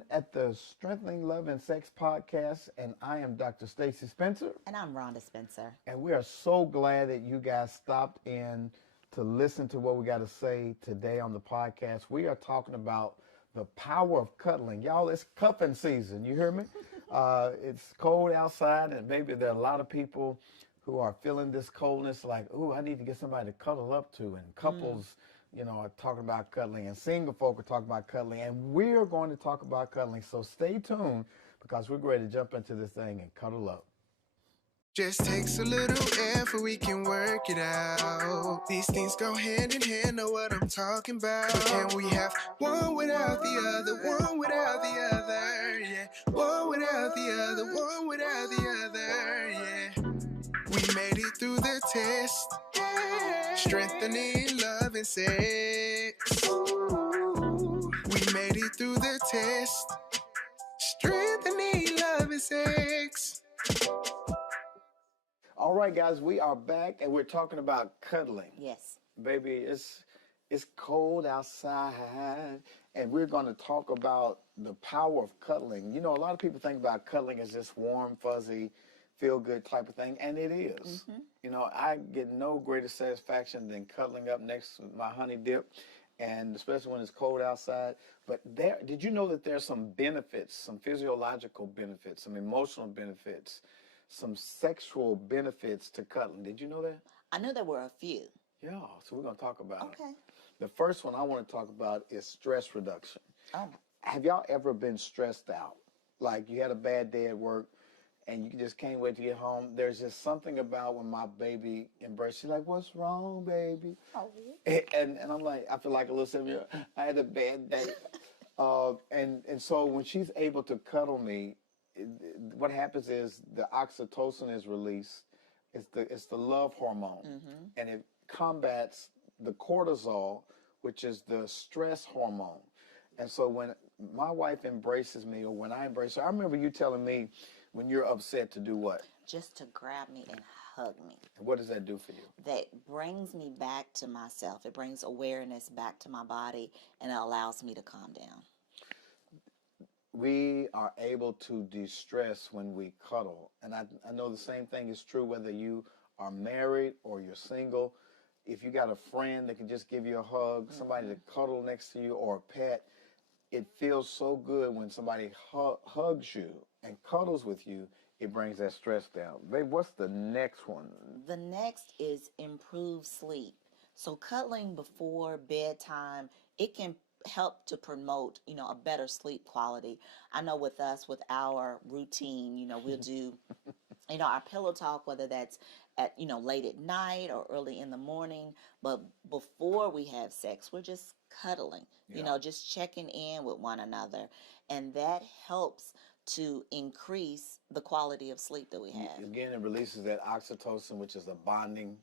again at the Strengthening Love and Sex podcast, and I am Dr. Stacy Spencer. And I'm Rhonda Spencer. And we are so glad that you guys stopped in to listen to what we got to say today on the podcast. We are talking about the power of cuddling. Y'all, it's cuffing season. You hear me? It's cold outside, and maybe there are a lot of people who are feeling this coldness like, ooh, I need to get somebody to cuddle up to. And couples, are talking about cuddling, and single folk are talking about cuddling. And we're going to talk about cuddling. So stay tuned because we're ready to jump into this thing and cuddle up. Just takes a little effort, we can work it out. These things go hand in hand, know what I'm talking about. Can we have one without the other, one without the other, yeah. One without the other, one without the other, yeah. We made it through the test, strengthening love and sex. We made it through the test, strengthening love and sex. All right, guys, we are back, and we're talking about cuddling. Yes. Baby, it's cold outside, and we're going to talk about the power of cuddling. You know, a lot of people think about cuddling as this warm, fuzzy, feel-good type of thing, and it is. Mm-hmm. You know, I get no greater satisfaction than cuddling up next to my honey dip, and especially when it's cold outside. But did you know that there's some benefits, some physiological benefits, some emotional benefits, some sexual benefits to cuddling? Did you know that? I knew there were a few. Yeah, so we're going to talk about Okay. it. The first one I want to talk about is stress reduction. Oh. Have y'all ever been stressed out? Like you had a bad day at work and you just can't wait to get home. There's just something about when my baby embraces, she's like, "What's wrong, baby?" Oh. And I'm like, I feel like a little 7-year-old. I had a bad day. And so when she's able to cuddle me, what happens is the oxytocin is released. It's the love hormone, and it combats the cortisol, which is the stress hormone. And so when my wife embraces me, or when I embrace her, I remember you telling me when you're upset to do what? Just to grab me and hug me. And what does that do for you? That brings me back to myself. It brings awareness back to my body, and it allows me to calm down. We are able to de-stress when we cuddle. And I know the same thing is true whether you are married or you're single. If you got a friend that can just give you a hug, somebody to cuddle next to you, or a pet, it feels so good when somebody hugs you and cuddles with you. It brings that stress down. Babe, what's the next one? The next is improved sleep. So cuddling before bedtime, it can help to promote, a better sleep quality. I know with us, with our routine, we'll do, our pillow talk, whether that's at, late at night or early in the morning. But before we have sex, we're just cuddling, just checking in with one another. And that helps to increase the quality of sleep that we have. Again, it releases that oxytocin, which is a bonding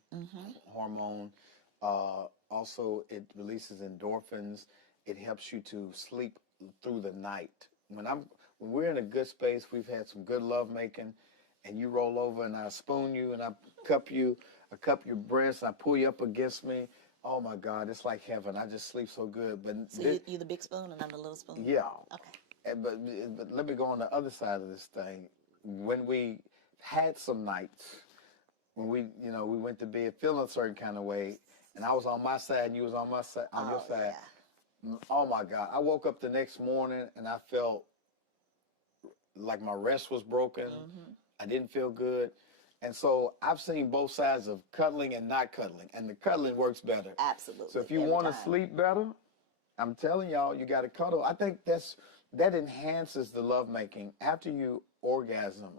hormone. Also, it releases endorphins. It helps you to sleep through the night. When we're in a good space, we've had some good love making, and you roll over and I spoon you and I cup your breast, I pull you up against me. Oh my God, it's like heaven. I just sleep so good. But so you're the big spoon and I'm the little spoon? Yeah. Okay. But let me go on the other side of this thing. When we had some nights, when we went to bed feeling a certain kind of way, and I was on my side and you was on your side. Yeah. Oh my God. I woke up the next morning and I felt like my rest was broken. I didn't feel good. And so I've seen both sides of cuddling and not cuddling, and the cuddling works better. Absolutely. So if you want to sleep better, I'm telling y'all, you got to cuddle. I think that enhances the lovemaking. After you orgasm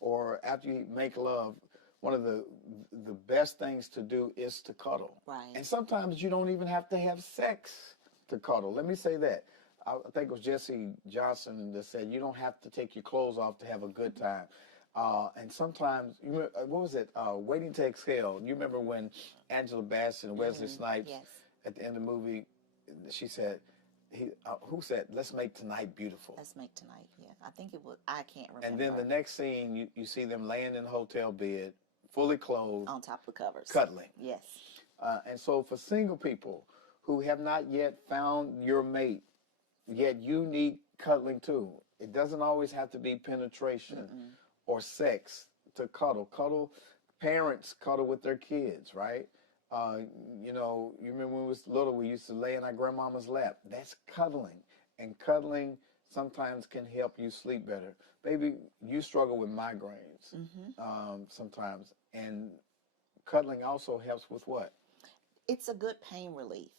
or after you make love, one of the best things to do is to cuddle. Right. And sometimes you don't even have to have sex to cuddle. Let me say that. I think it was Jesse Johnson that said you don't have to take your clothes off to have a good time. And sometimes, what was it? Waiting to Exhale. You remember when Angela Bassett and Wesley Snipes, yes, at the end of the movie, she said, who said, "Let's make tonight beautiful"? Let's make tonight, yeah. I think it was, I can't remember. And then the next scene, you see them laying in the hotel bed, fully clothed. On top of the covers. Cuddling. Yes. And so for single people who have not yet found your mate, yet you need cuddling too. It doesn't always have to be penetration or sex to cuddle. Parents cuddle with their kids, right? Uh, you remember when we was little, we used to lay in our grandmama's lap. That's cuddling. And cuddling sometimes can help you sleep better. Baby, you struggle with migraines sometimes. And cuddling also helps with what? It's a good pain relief.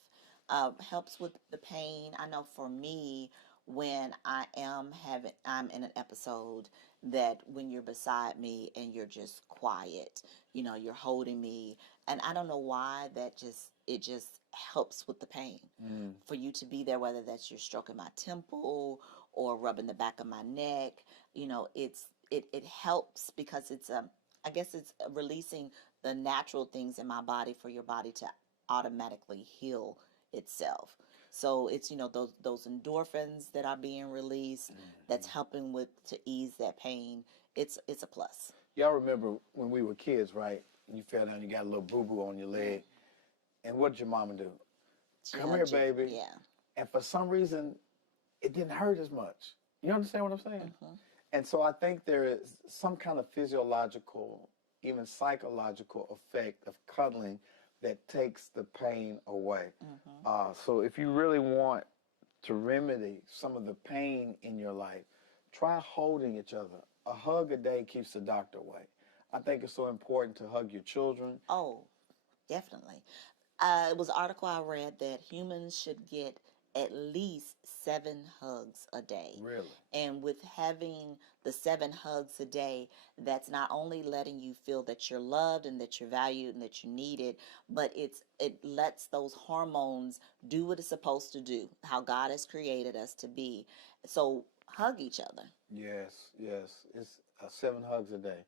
Helps with the pain. I know for me, when I'm in an episode that when you're beside me and you're just quiet, you're holding me, and I don't know why it just helps with the pain. For you to be there, whether that's you're stroking my temple or rubbing the back of my neck, it helps because I guess it's releasing the natural things in my body for your body to automatically heal itself. So it's those endorphins that are being released that's helping to ease that pain. It's a plus. Y'all remember when we were kids, right? You fell down, you got a little boo-boo on your leg. And what did your mama do? Come here, baby. Yeah. And for some reason, it didn't hurt as much. You understand what I'm saying? And so I think there is some kind of physiological, even psychological effect of cuddling that takes the pain away. So if you really want to remedy some of the pain in your life, try holding each other. A hug a day keeps the doctor away. I think it's so important to hug your children. Oh, definitely. It was an article I read that humans should get at least 7 hugs a day. Really? And with having the 7 hugs a day, that's not only letting you feel that you're loved and that you're valued and that you're needed, but it lets those hormones do what it's supposed to do, how God has created us to be. So hug each other. Yes. It's 7 hugs a day.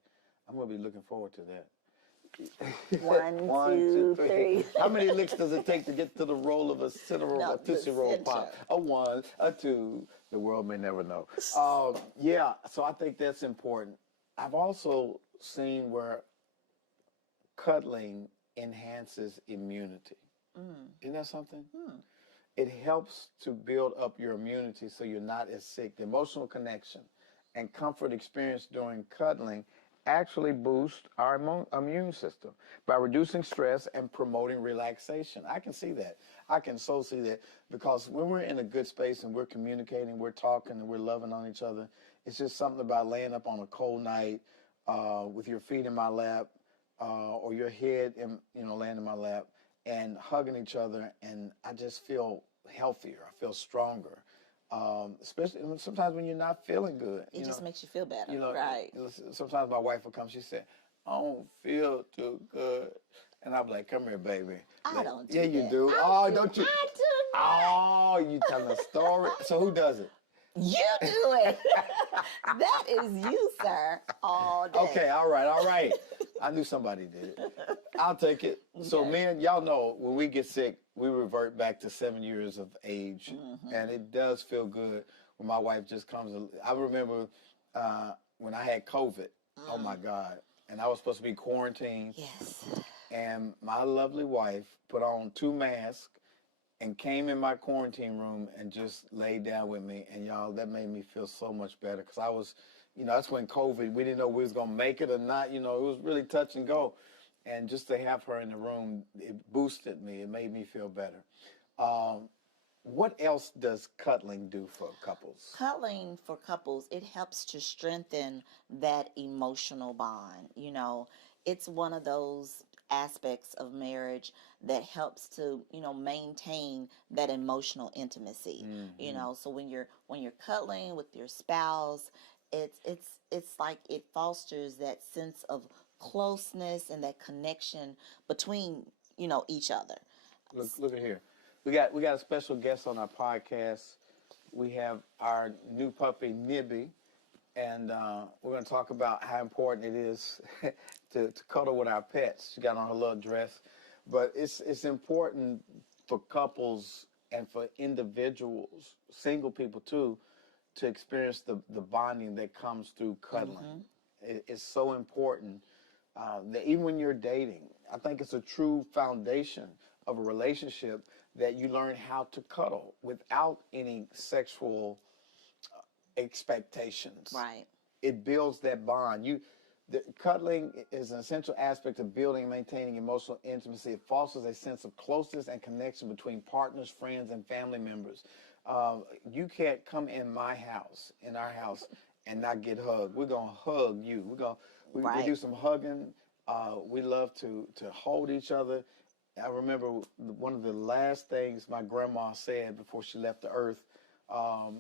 I'm going to be looking forward to that. 1, 1, 2, 3. How many licks does it take to get to the roll of a Tootsie Roll Pop? A 1, a 2. The world may never know. Yeah, so I think that's important. I've also seen where cuddling enhances immunity. Isn't that something? It helps to build up your immunity so you're not as sick. The emotional connection and comfort experienced during cuddling actually boost our immune system by reducing stress and promoting relaxation. I can see that. I can so see that because when we're in a good space and we're communicating, we're talking, and we're loving on each other, it's just something about laying up on a cold night with your feet in my lap or your head laying in my lap and hugging each other, and I just feel healthier. I feel stronger. Especially sometimes when you're not feeling good. It just makes you feel better, right? Sometimes my wife will come. She said, "I don't feel too good," and I'm like, "Come here, baby." I don't do that. Yeah, you do. Don't you? I do that. Oh, you telling a story? So who does it? You do it. That is you, sir, all day. Okay, all right. I knew somebody did it. I'll take it. Okay. So, men, y'all know when we get sick, we revert back to 7 years of age, and it does feel good when my wife just comes. I remember when I had COVID. Oh my God! And I was supposed to be quarantined. Yes. And my lovely wife put on 2 masks and came in my quarantine room and just laid down with me. And y'all, that made me feel so much better because I was, that's when COVID, we didn't know we was going to make it or not. It was really touch and go. And just to have her in the room, it boosted me. It made me feel better. What else does cuddling do for couples? Cuddling for couples, it helps to strengthen that emotional bond. It's one of those aspects of marriage that helps to maintain that emotional intimacy. So when you're cuddling with your spouse, it's like it fosters that sense of closeness and that connection between each other. Look at here, we got a special guest on our podcast. We have our new puppy Nibby, and we're going to talk about how important it is to cuddle with our pets. She got on her little dress. But it's important for couples and for individuals, single people too, to experience the bonding that comes through cuddling. It's so important that even when you're dating, I think it's a true foundation of a relationship that you learn how to cuddle without any sexual expectations. Right. It builds that bond. Cuddling is an essential aspect of building and maintaining emotional intimacy. It fosters a sense of closeness and connection between partners, friends, and family members. You can't come in our house, and not get hugged. We're gonna hug you. We Right. do some hugging. We love to hold each other. I remember one of the last things my grandma said before she left the earth. Um,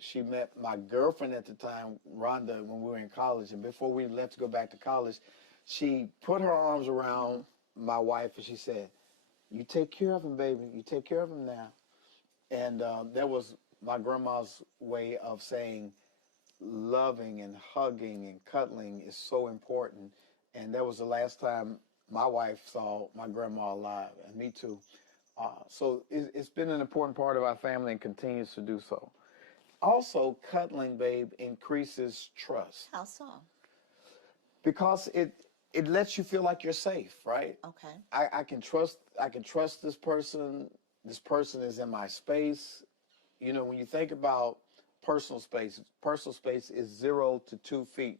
she met my girlfriend at the time, Rhonda, when we were in college. And before we left to go back to college, she put her arms around my wife and she said, "You take care of him, baby. You take care of him now." And that was my grandma's way of saying loving and hugging and cuddling is so important. And that was the last time my wife saw my grandma alive, and me too. So it's been an important part of our family and continues to do so. Also, cuddling, babe, increases trust How so? because it lets you feel like you're safe, right? Okay. I can trust this person. This person is in my space. You know, when you think about personal space is 0 to 2 feet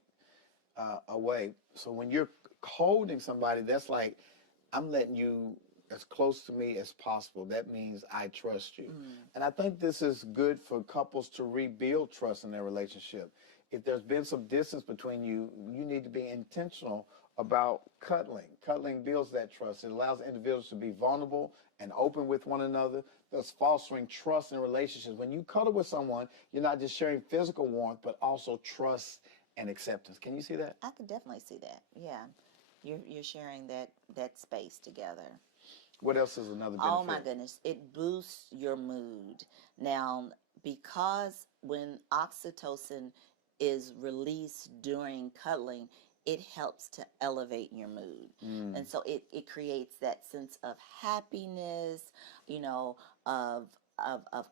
away. So when you're holding somebody, that's like, I'm letting you as close to me as possible. That means I trust you. And I think this is good for couples to rebuild trust in their relationship. If there's been some distance between you, you need to be intentional about cuddling. Cuddling builds that trust. It allows individuals to be vulnerable and open with one another, thus fostering trust in relationships. When you cuddle with someone, you're not just sharing physical warmth, but also trust and acceptance. Can you see that? I could definitely see that. Yeah. You're sharing that space together. What else is another benefit? Oh my goodness, it boosts your mood. Now, because when oxytocin is released during cuddling, it helps to elevate your mood. And so it creates that sense of happiness, you know, of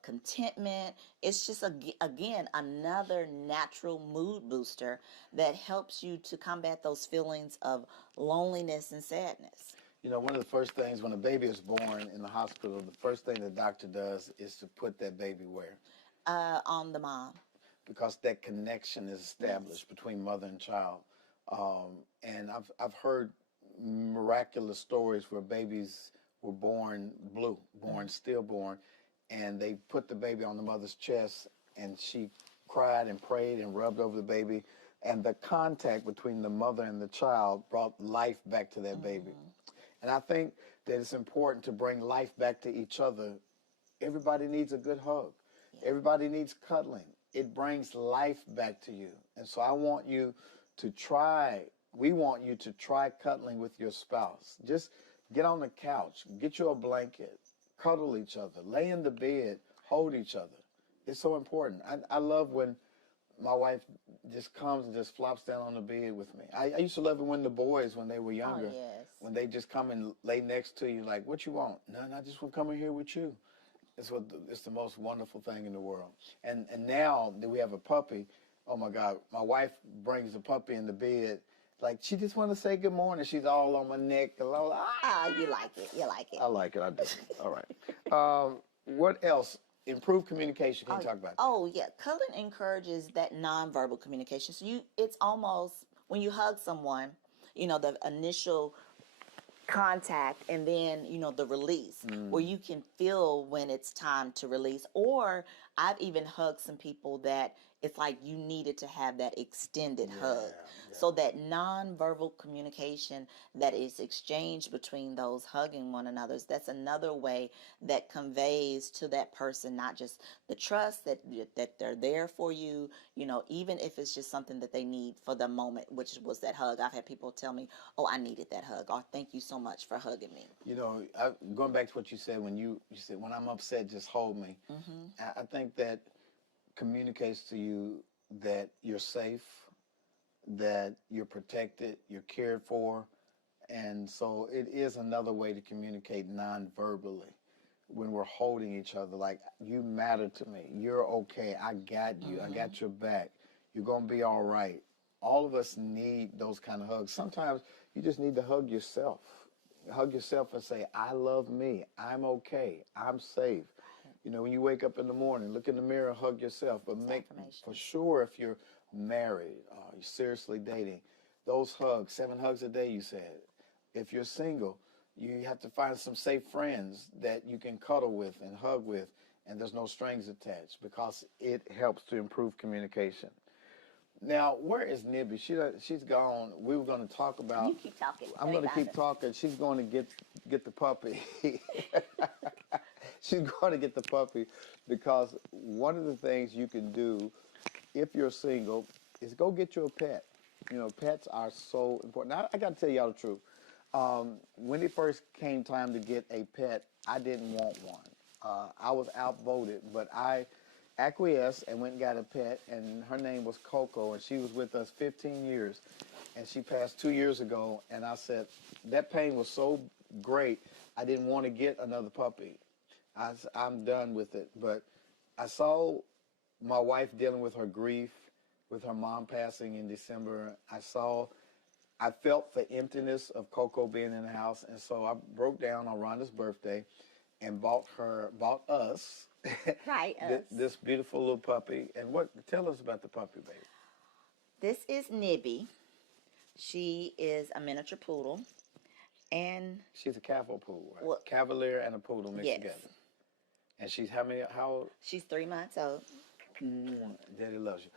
contentment. It's just, again, another natural mood booster that helps you to combat those feelings of loneliness and sadness. You know, one of the first things when a baby is born in the hospital, the first thing the doctor does is to put that baby where? On the mom. Because that connection is established between mother and child. And I've heard miraculous stories where babies were born blue, stillborn, and they put the baby on the mother's chest, and she cried and prayed and rubbed over the baby, and the contact between the mother and the child brought life back to that baby. And I think that it's important to bring life back to each other. Everybody needs a good hug. Everybody needs cuddling. It brings life back to you. And so we want you to try cuddling with your spouse. Just get on the couch, get you a blanket, cuddle each other, lay in the bed, hold each other. It's so important. I love when my wife just comes and just flops down on the bed with me. I used to love it when the boys, when they were younger, when they just come and lay next to you like, "What you want?" "None, I just want to come in here with you." It's the most wonderful thing in the world. And now that we have a puppy, oh my God, my wife brings the puppy in the bed. Like, she just want to say good morning. She's all on my neck. You like it. You like it. I like it. I do. All right. What else? Improved communication. Can you talk about it? Oh yeah, cuddling encourages that nonverbal communication. So it's almost when you hug someone, you know, the initial contact and then, you know, the release where you can feel when it's time to release. Or I've even hugged some people that it's like you needed to have that extended hug. So that nonverbal communication that is exchanged between those hugging one another, that's another way that conveys to that person not just the trust that they're there for you, you know, even if it's just something that they need for the moment, which was that hug. I've had people tell me, "Oh, I needed that hug," or "Thank you so much for hugging me." You know, going back to what you said when you said, "When I'm upset, just hold me." I think that communicates to you that you're safe, that you're protected, you're cared for. And so it is another way to communicate non-verbally when we're holding each other, like, "You matter to me. You're okay. I got you. I got your back. You're going to be all right." All of us need those kind of hugs. Sometimes you just need to hug yourself. Hug yourself and say, "I love me. I'm okay. I'm safe." You know, when you wake up in the morning, look in the mirror, hug yourself. But It's make for affirmations. sure if you're married, you're seriously dating, those hugs, 7 hugs a day, you said. If you're single, you have to find some safe friends that you can cuddle with and hug with, and there's no strings attached because it helps to improve communication. Now, where is Nibby? She's gone. We were going to talk about. You keep talking. I'm Let me going to find keep her. talking. She's going to get the puppy. She's going to get the puppy because one of the things you can do if you're single is go get you a pet. You know, pets are so important. Now, I got to tell y'all the truth. When it first came time to get a pet, I didn't want one. I was outvoted, but I acquiesced and went and got a pet, and her name was Coco, and she was with us 15 years, and she passed 2 years ago, and I said, that pain was so great, I didn't want to get another puppy. I'm done with it, but I saw my wife dealing with her grief, with her mom passing in December. I felt the emptiness of Coco being in the house, and so I broke down on Rhonda's birthday and bought us Right, us. this beautiful little puppy. And tell us about the puppy, baby. This is Nibby. She is a miniature poodle, and She's a Cavalier poodle, right? Well, Cavalier and a poodle mixed yes. together. And she's how old? She's 3 months old. Daddy loves you.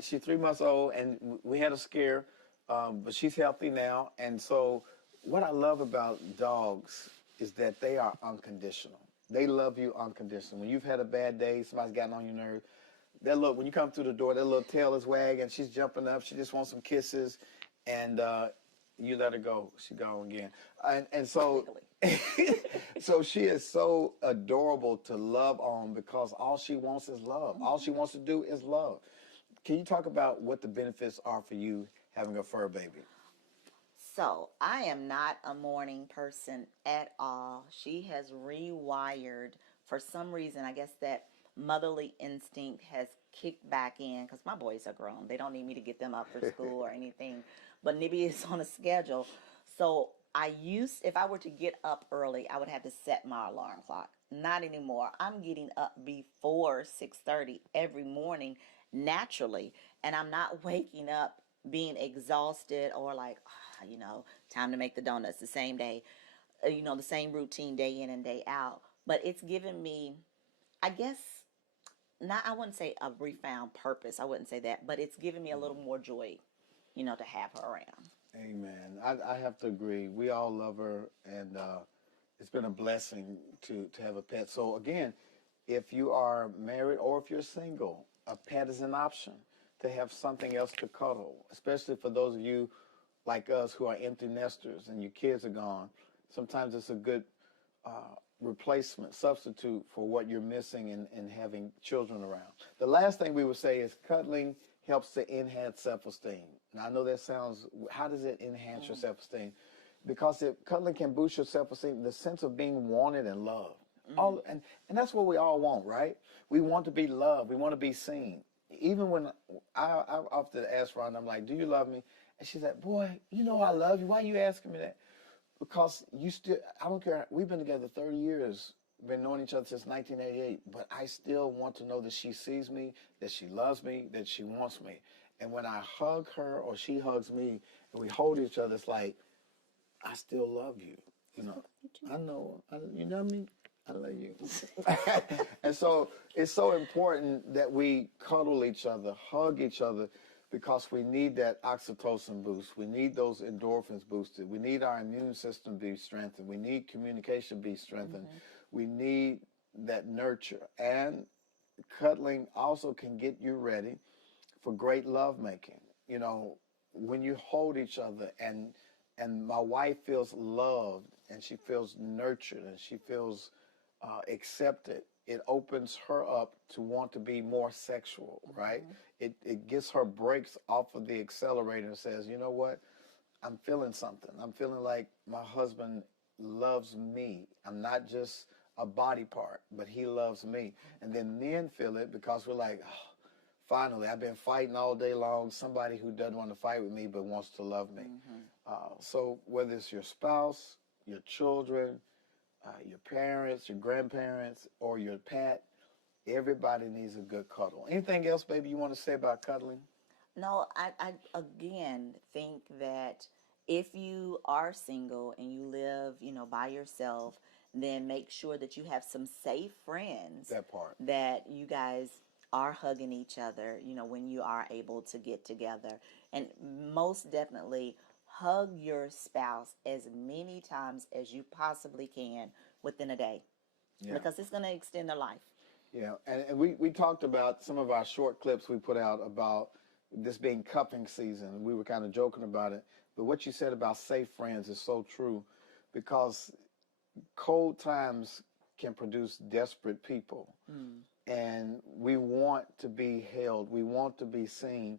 She's 3 months old, and we had a scare, but she's healthy now. And so, what I love about dogs is that they are unconditional. They love you unconditional. When you've had a bad day, somebody's gotten on your nerves, when you come through the door, that little tail is wagging. She's jumping up. She just wants some kisses, and you let her go. She gone again. And so, so she is so adorable to love on because all she wants is love. All she wants to do is love. Can you talk about what the benefits are for you having a fur baby? So, I am not a morning person at all. She has rewired for some reason. I guess that motherly instinct has kicked back in because my boys are grown. They don't need me to get them up for school or anything. But Nibby is on a schedule. So, if I were to get up early, I would have to set my alarm clock. Not anymore. I'm getting up before 6:30 every morning naturally, and I'm not waking up being exhausted or like, time to make the donuts the same day, the same routine day in and day out. But it's given me, I guess, I wouldn't say a refound purpose. I wouldn't say that, but it's given me a little more joy, to have her around. Amen. I have to agree. We all love her, and it's been a blessing to have a pet. So again, if you are married or if you're single, a pet is an option to have something else to cuddle, especially for those of you like us who are empty nesters and your kids are gone. Sometimes it's a good replacement, substitute for what you're missing in having children around. The last thing we would say is cuddling helps to enhance self-esteem. Now, I know that sounds, how does it enhance your self-esteem? Because cuddling can boost your self-esteem, the sense of being wanted and loved. And that's what we all want, right? We want to be loved. We want to be seen. Even when I often ask Rhonda, I'm like, do you love me? And she's like, boy, I love you. Why are you asking me that? Because I don't care. We've been together 30 years, been knowing each other since 1988, but I still want to know that she sees me, that she loves me, that she wants me. And when I hug her or she hugs me and we hold each other, it's like, I still love you. I know, you know what I mean? I love you. And so it's so important that we cuddle each other, hug each other, because we need that oxytocin boost. We need those endorphins boosted. We need our immune system to be strengthened. We need communication to be strengthened. We need that nurture. And cuddling also can get you ready for great lovemaking. When you hold each other and my wife feels loved and she feels nurtured and she feels accepted, it opens her up to want to be more sexual, right? It gets her brakes off of the accelerator and says, you know what? I'm feeling something. I'm feeling like my husband loves me. I'm not just a body part, but he loves me. And then men feel it because we're like, oh, finally, I've been fighting all day long. Somebody who doesn't want to fight with me but wants to love me. So whether it's your spouse, your children, your parents, your grandparents, or your pet. Everybody needs a good cuddle. Anything else, baby, you want to say about cuddling? No, I again think that if you are single and you live, by yourself, then make sure that you have some safe friends That part. that you guys are hugging each other, when you are able to get together. And most definitely hug your spouse as many times as you possibly can within a day Yeah. because it's going to extend their life. Yeah, and we talked about some of our short clips we put out about this being cuffing season. We were kind of joking about it, but what you said about safe friends is so true, because cold times can produce desperate people, and we want to be held, we want to be seen,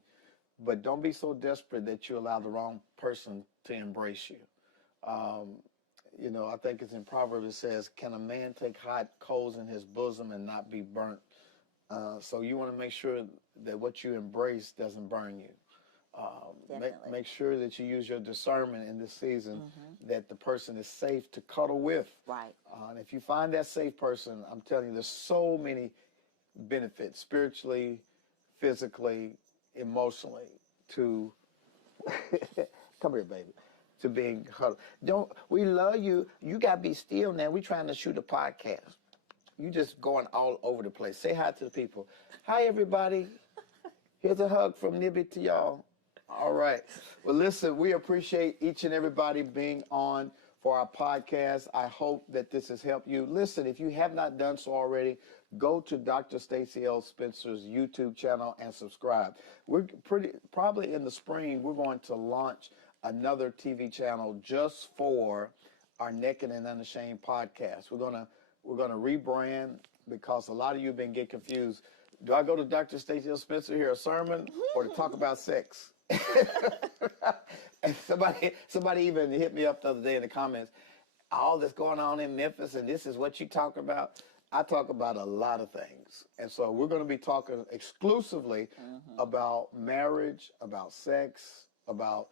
but don't be so desperate that you allow the wrong person to embrace you. Um, I think it's in Proverbs, it says, can a man take hot coals in his bosom and not be burnt? So you want to make sure that what you embrace doesn't burn you. Make sure that you use your discernment in this season, that the person is safe to cuddle with. Right. And if you find that safe person, I'm telling you, there's so many benefits spiritually, physically, emotionally to come here, baby, to being cuddled. We love you. You got to be still now. We trying to shoot a podcast. You just going all over the place. Say hi to the people. Hi, everybody. Here's a hug from Nibby to y'all. All right. Well, listen, we appreciate each and everybody being on for our podcast. I hope that this has helped you. Listen, if you have not done so already, go to Dr. Stacy L. Spencer's YouTube channel and subscribe. We're probably in the spring, we're going to launch another TV channel just for our Naked and Unashamed podcast. We're gonna rebrand, because a lot of you have been getting confused. Do I go to Dr. Stacy L. Spencer, hear a sermon, or to talk about sex? And somebody even hit me up the other day in the comments, all that's going on in Memphis, and this is what you talk about. I talk about a lot of things. And so we're going to be talking exclusively about marriage, about sex, about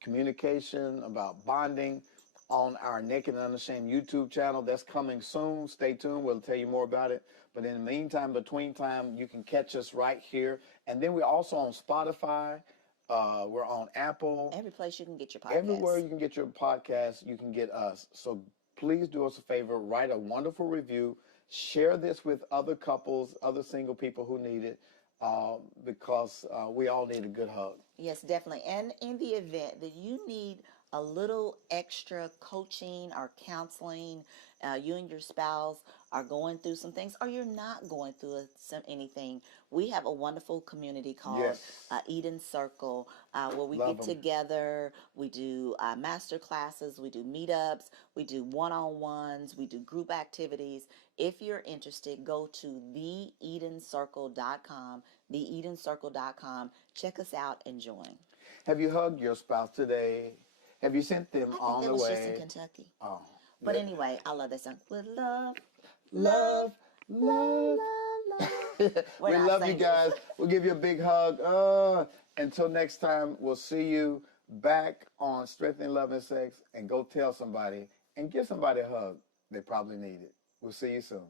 communication, about bonding on our Naked and Unashamed YouTube channel. That's coming soon. Stay tuned. We'll tell you more about it. But in the meantime, between time, you can catch us right here. And then we're also on Spotify. We're on Apple. Every place you can get your podcast. Everywhere you can get your podcast, you can get us. So please do us a favor. Write a wonderful review. Share this with other couples, other single people who need it, because we all need a good hug. Yes, definitely. And in the event that you need a little extra coaching or counseling, you and your spouse are going through some things, or you're not going through anything, we have a wonderful community called Eden Circle, where we get together, we do master classes, we do meetups, we do one-on-ones, we do group activities. If you're interested, go to theedencircle.com, theedencircle.com. Check us out and join. Have you hugged your spouse today? Have you sent them on the way? I think that was just in Kentucky. Oh. But anyway, I love that song. With love, love, love. We love you guys. We'll give you a big hug. Until next time, we'll see you back on Strengthening Love and Sex. And go tell somebody and give somebody a hug. They probably need it. We'll see you soon.